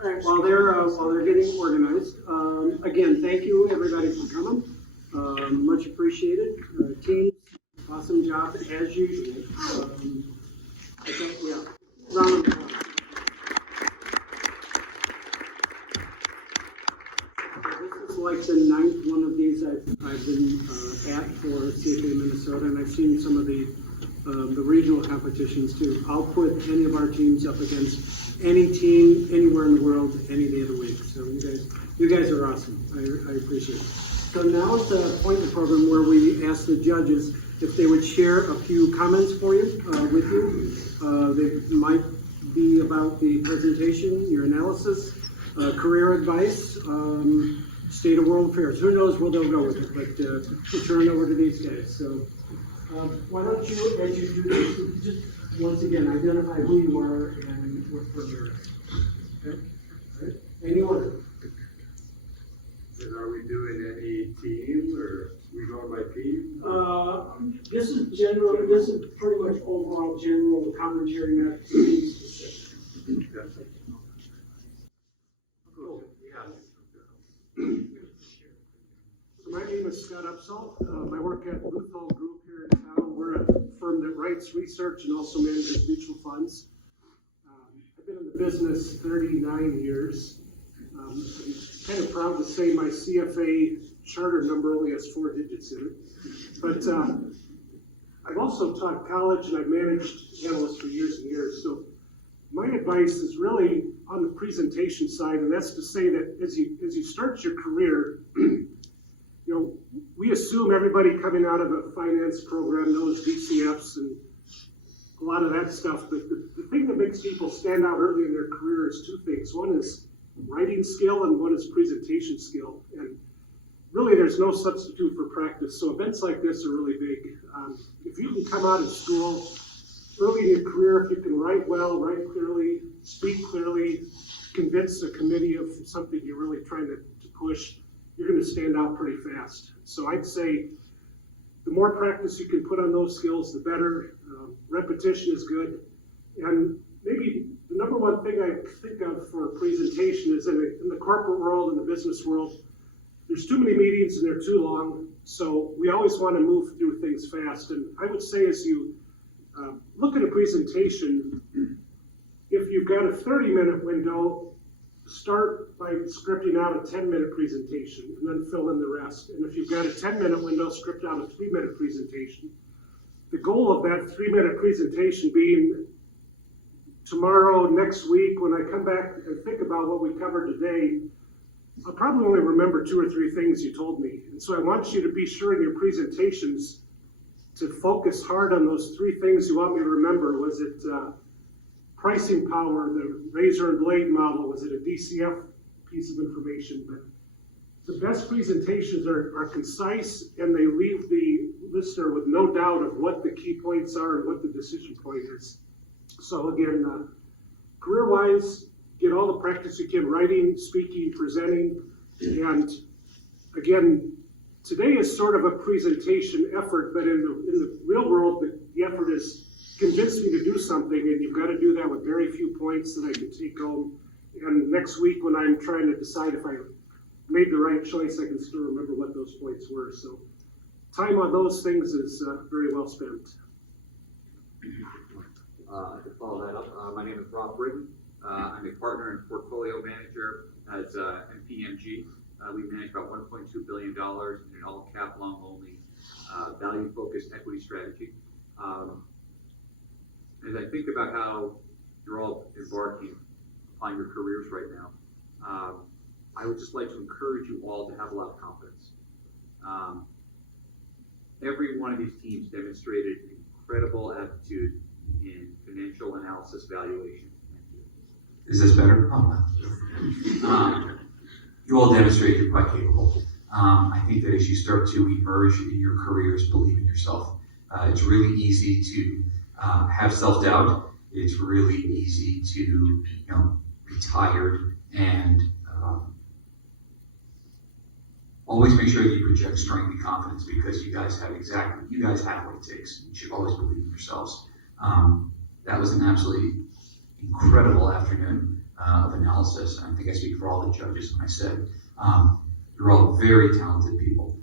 All right, while they're getting organized, again, thank you everybody for coming. Much appreciated. Team, awesome job as usual. I think, yeah, round of applause. This is like the 9th one of these I've been at for CFA Minnesota, and I've seen some of the regional competitions too. I'll put any of our teams up against any team anywhere in the world any day of the week. So you guys are awesome. I appreciate it. So now it's the point in the program where we ask the judges if they would share a few comments for you with you. They might be about the presentation, your analysis, career advice, state of world affairs. Who knows where they'll go with it, but we'll turn it over to these guys. So why don't you, as you do this, just once again identify who you are and what firm you're at. Okay? All right? Any order. And are we doing any teams or we going by team? This is general. This is pretty much overall general commentary, not team specific. Cool. So my name is Scott Opsal. I work at Opsal Group here in town. We're a firm that writes research and also manages mutual funds. I've been in the business 39 years. I'm kind of proud to say my CFA charter number only has 4 digits in it. But I've also taught college and I've managed analysts for years and years. So my advice is really on the presentation side, and that's to say that as you start your career, you know, we assume everybody coming out of a finance program knows DCFs and a lot of that stuff, but the thing that makes people stand out early in their career is 2 things. One is writing skill and one is presentation skill. And really there's no substitute for practice. So events like this are really big. If you can come out of school early in your career, if you can write well, write clearly, speak clearly, convince a committee of something you're really trying to push, you're going to stand out pretty fast. So I'd say the more practice you can put on those skills, the better. Repetition is good. And maybe the number one thing I think of for presentation is in the corporate world, in the business world, there's too many meetings and they're too long. So we always want to move through things fast. And I would say as you look at a presentation, if you've got a 30-minute window, start by scripting out a 10-minute presentation and then fill in the rest. And if you've got a 10-minute window, script out a 3-minute presentation. The goal of that 3-minute presentation being tomorrow, next week, when I come back and think about what we covered today, I'll probably only remember 2 or 3 things you told me. And so I want you to be sure in your presentations to focus hard on those 3 things you want me to remember. Was it pricing power, the razor and blade model? Was it a DCF piece of information? But the best presentations are concise and they leave the listener with no doubt of what the key points are and what the decision point is. So again, career-wise, get all the practice you can, writing, speaking, presenting, and again, today is sort of a presentation effort, but in the real world, the effort is convince me to do something, and you've got to do that with very few points that I can take home. And next week, when I'm trying to decide if I made the right choice, I can still remember what those points were. So time on those things is very well spent. To follow that up, my name is Britton. I'm a partner and portfolio manager at MPMG. We manage about $1.2 billion in an all-cap, long-only, value-focused equity strategy. As I think about how you're all embarking on your careers right now, I would just like to encourage you all to have a lot of confidence. Every one of these teams demonstrated incredible aptitude in financial analysis valuation. Is this better? You all demonstrate you're quite capable. I think that as you start to emerge in your careers, believe in yourself. It's really easy to have self-doubt. It's really easy to, be tired, and always make sure that you project strength and confidence, because you guys have what it takes. You should always believe in yourselves. That was an absolutely incredible afternoon. of analysis. And I think I speak for all the judges when I say you're all very talented people.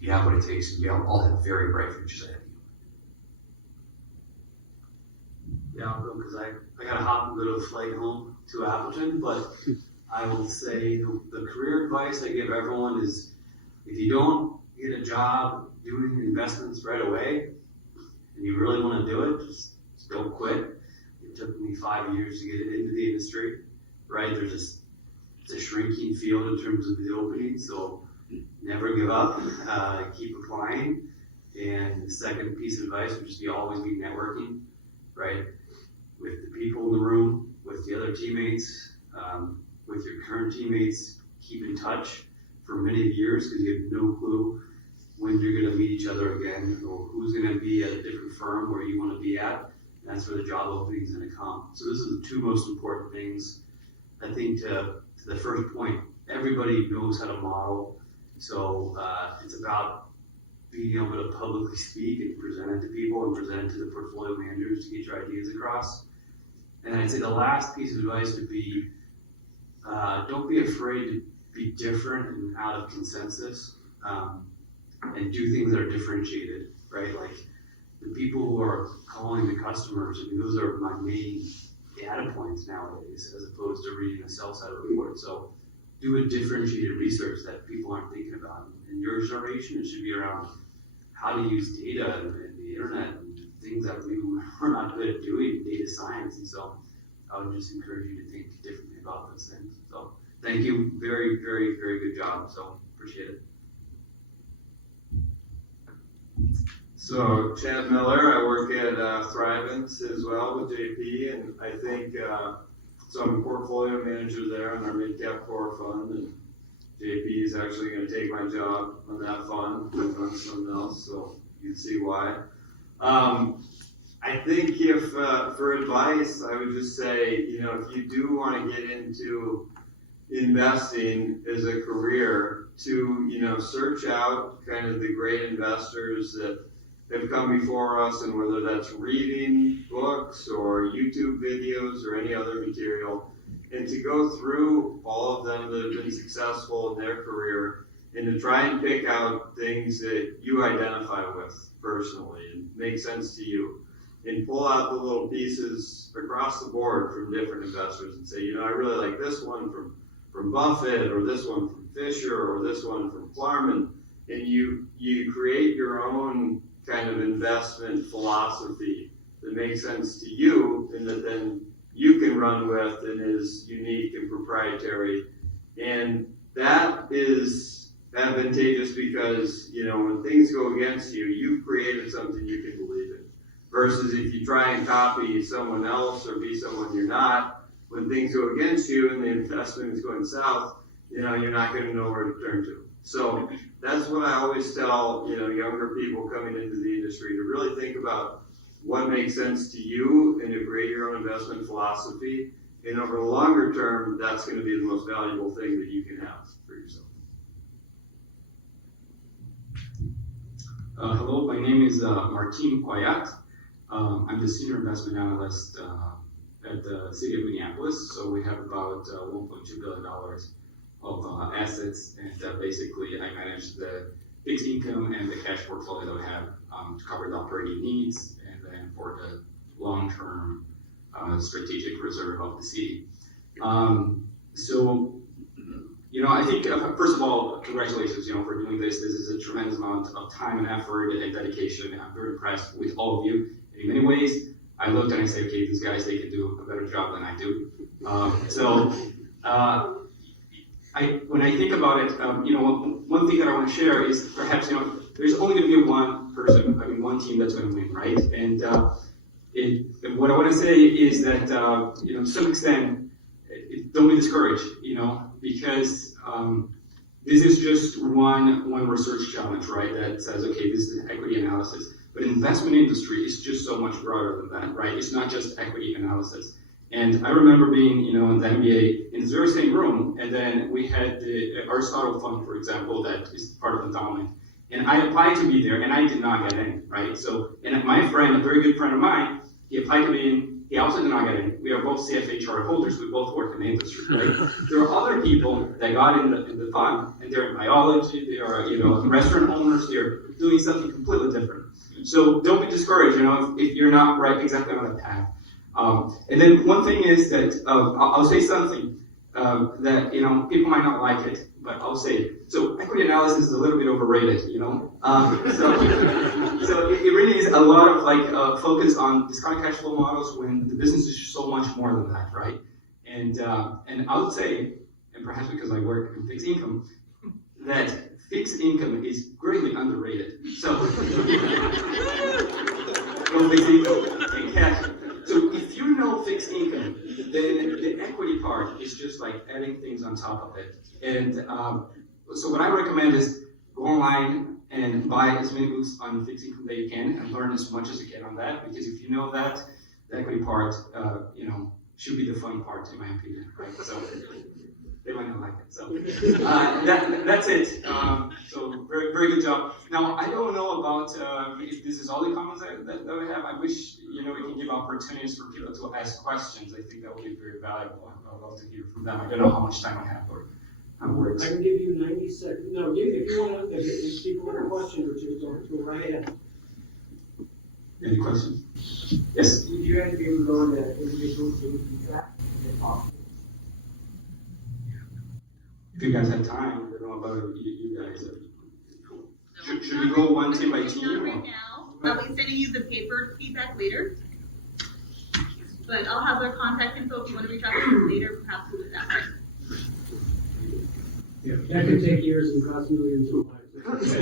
You have what it takes, and you all have very bright futures ahead of you. Yeah, I'll go because I got to hop and go to a flight home to Appleton, but I will say the career advice I give everyone is if you don't get a job doing investments right away and you really want to do it, just don't quit. It took me 5 years to get into the industry, right? It's a shrinking field in terms of the openings, so never give up, keep applying. And the second piece of advice would just always be networking, right? With the people in the room, with the other teammates, with your current teammates, keep in touch for many years because you have no clue when you're going to meet each other again or who's going to be at a different firm where you want to be at. And that's where the job opening is going to come. So this is the two most important things. I think to the first point, everybody knows how to model. So it's about being able to publicly speak and present it to people and present it to the portfolio managers to get your ideas across. And I'd say the last piece of advice would be don't be afraid to be different and out of consensus and do things that are differentiated, right? Like the people who are calling the customers, I mean, those are my main data points nowadays as opposed to reading a sell-side report. So do a differentiated research that people aren't thinking about. In your generation, it should be around how to use data and the internet and things that maybe we're not good at doing, data science. And so I would just encourage you to think differently about those things. So thank you. Very, very, very good job. So appreciate it. So Chad Miller, I work at Thrivent as well with JP, and I think so I'm a portfolio manager there on our mid-cap core fund, and JP is actually going to take my job on that fund and run something else, so you can see why. I think if for advice, I would just say, if you do want to get into investing as a career, to search out kind of the great investors that have come before us, and whether that's reading books or YouTube videos or any other material, and to go through all of them that have been successful in their career, and to try and pick out things that you identify with personally and make sense to you, and pull out the little pieces across the board from different investors and say, I really like this one from Buffett, or this one from Fisher, or this one from Klarman, and you create your own kind of investment philosophy that makes sense to you and that then you can run with and is unique and proprietary. And that is advantageous because, when things go against you, you've created something you can believe in. Versus if you try and copy someone else or be someone you're not, when things go against you and the investment is going south, you're not going to know where to turn to. So that's what I always tell, younger people coming into the industry, to really think about what makes sense to you and to create your own investment philosophy. And over the longer term, that's going to be the most valuable thing that you can have for yourself. Hello, my name is Martim Quayat. I'm the senior investment analyst at the city of Minneapolis. So we have about $1.2 billion of assets, and basically I manage the fixed income and the cash portfolio that we have to cover the operating needs, and then for the long-term strategic reserve of the city. I think first of all, congratulations, for doing this. This is a tremendous amount of time and effort and dedication. I'm very impressed with all of you. In many ways, I looked and I said, okay, these guys, they can do a better job than I do. When I think about it, one thing that I want to share is perhaps, there's only going to be one team that's going to win, right? And what I want to say is that, to some extent, don't be discouraged, because this is just one research challenge, right? That says, okay, this is equity analysis. But investment industry is just so much broader than that, right? It's not just equity analysis. And I remember being, in the MBA in the very same room, and then we had the Aristotle Fund, for example, that is part of endowment. And I applied to be there, and I did not get in, right? So, and my friend, a very good friend of mine, he applied to be in, He also did not get in. We are both CFA charter holders. We both work in the industry, right? There are other people that got in the fund, and they're in biology, they are, restaurant owners, they're doing something completely different. So don't be discouraged, if you're not right exactly on that path. And then one thing is that, I'll say something that, people might not like it, but I'll say it. So equity analysis is a little bit overrated, So it really is a lot of focus on discounted cash flow models when the business is so much more than that, right? And I would say, and perhaps because I work in fixed income, that fixed income is greatly underrated. So, no fixed income and cash. So if you know fixed income, then the equity part is just like adding things on top of it. And so what I recommend is go online and buy as many books on fixed income that you can and learn as much as you can on that, because if you know that, the equity part, should be the fun part in my opinion, right? So they might not like it. So that's it. So very, very good job. Now, I don't know about if this is all the comments that we have. I wish, we can give opportunities for people to ask questions. I think that would be very valuable. I'd love to hear from them. I don't know how much time I have or how it works. I can give you 90 seconds. No, if you want to, if people have a question or two, go right ahead. Any questions? Yes? Would you have to be able to go into individual feedback if possible? If you guys have time, I don't know about you guys. Should we go one team by team? Not right now. I'll be sending you the paper feedback later. But I'll have their contact info if you want to reach out to them later, perhaps we'll do that. Yeah, that could take years and cost millions of lives.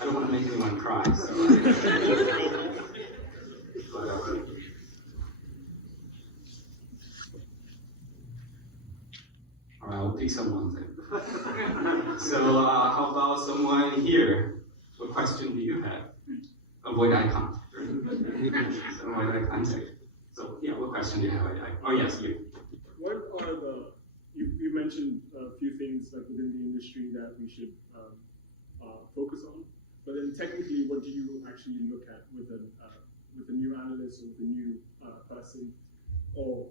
I don't want to make anyone cry, so. All right, I'll pick someone then. So, how about someone here? What question do you have? Avoid eye contact. So avoid eye contact. So, yeah, what question do you have? Oh, yes, you. What are you mentioned a few things like within the industry that we should focus on, but then technically, what do you actually look at with a new analyst or with a new person, or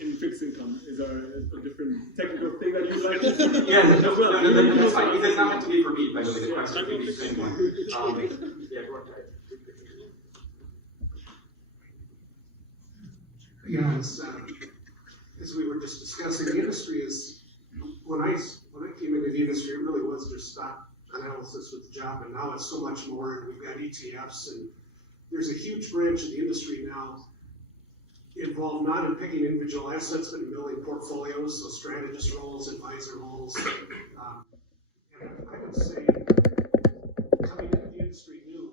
in fixed income? Is there a different technical thing that you like? Yeah, no, that's fine. It does not have to be for me, by the way. The question can be the same one. Yeah, go ahead. Yeah, as we were just discussing, the industry is, when I came into the industry, it really was just stock analysis with the job, and now it's so much more, and we've got ETFs, and there's a huge branch of the industry now involved not in picking individual assets, but in building portfolios, so strategist roles, advisor roles. And I would say, coming into the industry new,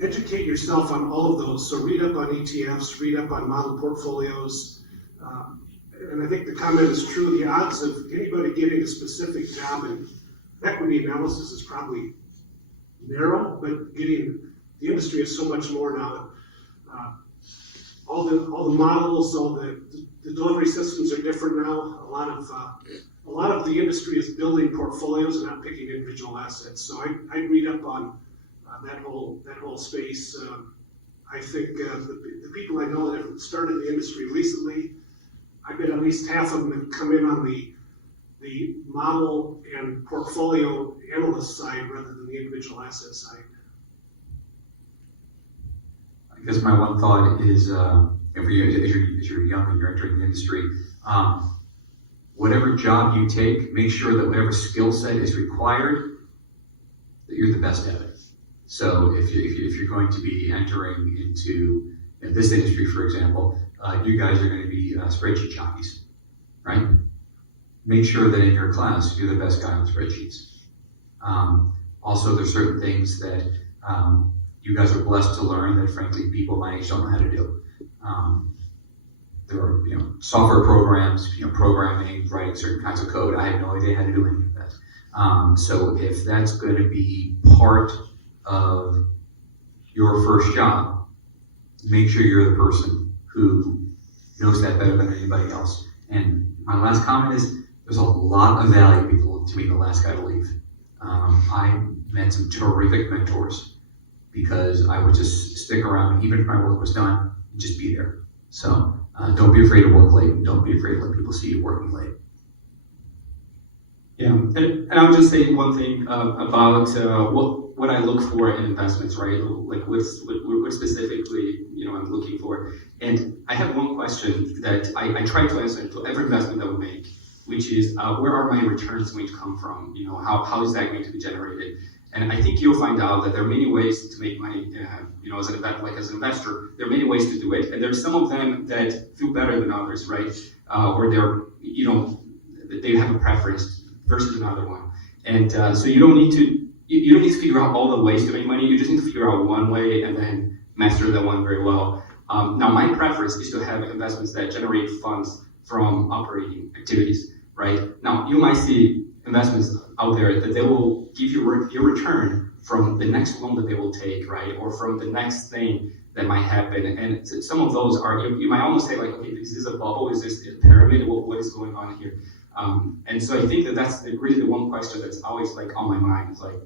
educate yourself on all of those. So read up on ETFs, read up on model portfolios. And I think the comment is true. The odds of anybody getting a specific job in equity analysis is probably narrow, but the industry is so much more now. All the models, all the delivery systems are different now. A lot of the industry is building portfolios and not picking individual assets. So I read up on that whole space. I think the people I know that have started the industry recently, I bet at least half of them have come in on the model and portfolio analyst side rather than the individual asset side. I guess my one thought is, if you're young and you're entering the industry, whatever job you take, make sure that whatever skill set is required, that you're the best at it. So if you're going to be entering into this industry, for example, you guys are going to be spreadsheet jockeys, right? Make sure that in your class you're the best guy on spreadsheets. Also, there's certain things that you guys are blessed to learn that, frankly, people my age don't know how to do. There are, software programs, programming, writing certain kinds of code. I have no idea how to do any of that. So if that's going to be part of your first job, make sure you're the person who knows that better than anybody else. And my last comment is, there's a lot of value to being the last guy to leave. I met some terrific mentors because I would just stick around even if my work was done and just be there. So don't be afraid to work late, and don't be afraid to let people see you working late. Yeah, and I'll just say one thing about what I look for in investments, right? Like what specifically, I'm looking for. And I have one question that I try to answer to every investment that we make, which is where are my returns going to come from? How is that going to be generated? And I think you'll find out that there are many ways to make money. As an investor, there are many ways to do it, and there's some of them that feel better than others, right? Or they have a preference versus another one. And so you don't need to figure out all the ways to make money. You just need to figure out one way and then master that one very well. Now, my preference is to have investments that generate funds from operating activities, right? Now, you might see investments out there that they will give you your return from the next loan that they will take, right? Or from the next thing that might happen. And some of those are, you might almost say like, okay, is this a bubble? Is this a pyramid? What is going on here? And so I think that's really the one question that's always like on my mind. It's like,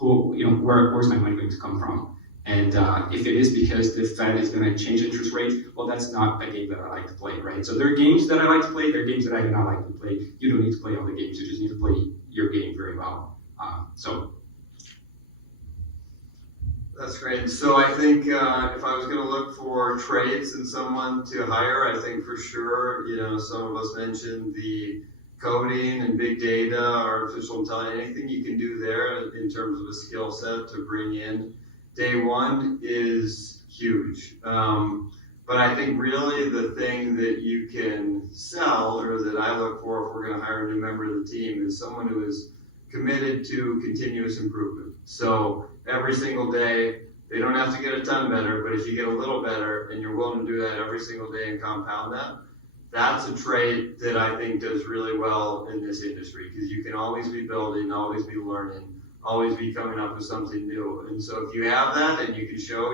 where's my money going to come from? And if it is because the Fed is going to change interest rates, well, that's not a game that I like to play, right? So there are games that I like to play, there are games that I do not like to play. You don't need to play all the games, you just need to play your game very well. That's great. So I think if I was going to look for traits in someone to hire, I think for sure, some of us mentioned the coding and big data, artificial intelligence, anything you can do there in terms of a skill set to bring in day one is huge. But I think really the thing that you can sell, or that I look for if we're going to hire a new member of the team, is someone who is committed to continuous improvement. So every single day, they don't have to get a ton better, but if you get a little better and you're willing to do that every single day and compound that, that's a trait that I think does really well in this industry, because you can always be building, always be learning, always be coming up with something new. And so if you have that and you can show,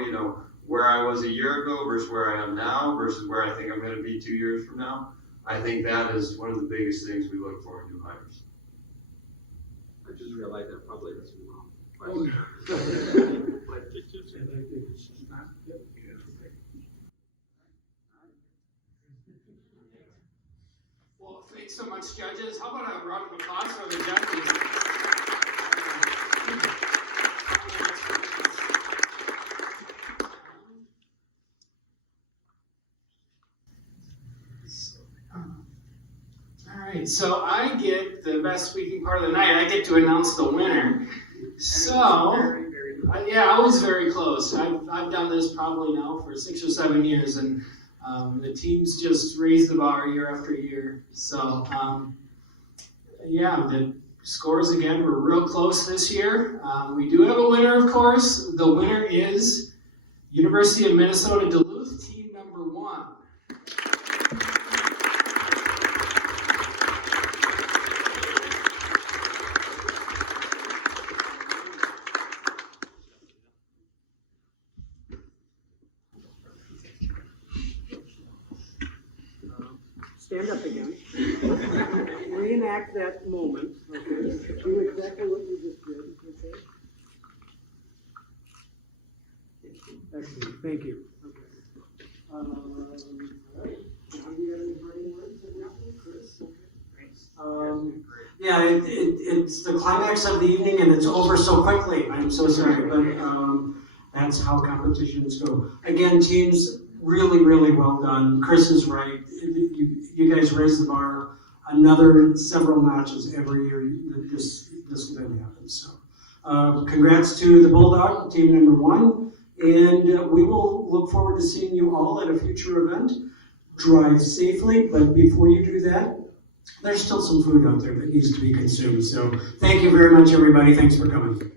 where I was a year ago versus where I am now versus where I think I'm going to be 2 years from now, I think that is one of the biggest things we look for in new hires. I just realized that probably that's wrong. Well, thanks so much, judges. How about a round of applause for the judges? All right, so I get the best speaking part of the night. I get to announce the winner. So, I was very close. I've done this probably now for 6 or 7 years, and the teams just raise the bar year after year. So, the scores again were real close this year. We do have a winner, of course. The winner is University of Minnesota Duluth, team number 1. Stand up again. Reenact that moment. Okay. Do exactly what you just did. Okay. Excellent. Thank you. Okay. All right. Now, do you have any parting words? Chris? It's the climax of the evening and it's over so quickly. I'm so sorry, but that's how competitions go. Again, teams, really, really well done. Chris is right. You guys raise the bar another several notches every year that this event happens. So, congrats to the Bulldog, team number 1, and we will look forward to seeing you all at a future event. Drive safely, but before you do that, there's still some food out there that needs to be consumed. So, thank you very much, everybody. Thanks for coming.